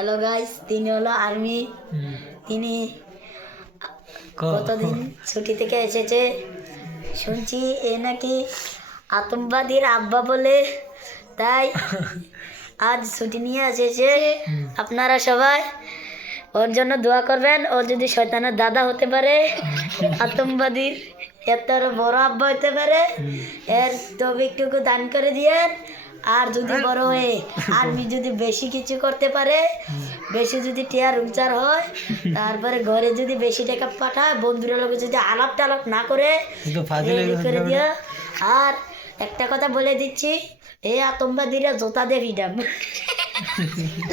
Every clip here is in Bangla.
হ্যালো গাইস, তিনি হলো আর্মি। তিনি কতদিন ছুটি থেকে এসেছে শুনছি, এ নাকি আতঙ্কবাদীর আব্বা বলে, তাই আজ ছুটি নিয়ে এসেছে। আপনারা সবাই ওর জন্য দোয়া করবেন। ও যদি শয়তানের দাদা হতে পারে, আতঙ্কবাদীর এত বড় আব্বা হতে পারে, এর তৌফিকটুকু দান করে দিয়েন। আর যদি বড় হয়ে আর্মি যদি বেশি কিছু করতে পারে, বেশি যদি টিয়ার উচ্চার হয়, তারপরে ঘরে যদি বেশি টাকা পাঠায়, বন্ধুরা লোক যদি আলাপ টালাপ না করে করে দিয়া। আর একটা কথা বলে দিচ্ছি, এই আতঙ্কবাদীরা জোতা দিয়ে ভিডাম।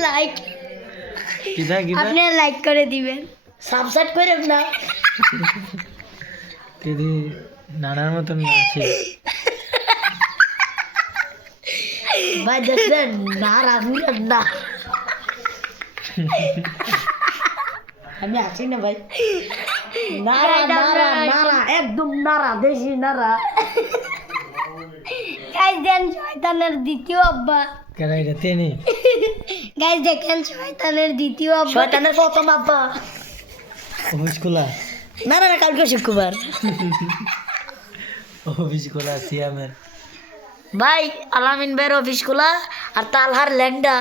লাইক আপনি লাইক করে দিবেন, সাবস্ক্রাইব করেন না। দিদি নানার মতন আছে ভাই, দেখবেন নারা বুঝলেন না, আমি আছি না ভাই। নারা নারা নারা, একদম নারা, দেশি নারা। গাইস দেন শয়তানের দ্বিতীয় আব্বা। কেন এটা তেনি গাইস দেখেন শয়তানের দ্বিতীয় আব্বা, শয়তানের প্রথম আব্বা। অফিস খোলা না না না, কালকে শুক্রবার। অফিস খোলা সিয়ামের ভাই আলামিন ভাইয়ের অফিস খোলা, আর তালহার ল্যাংডা।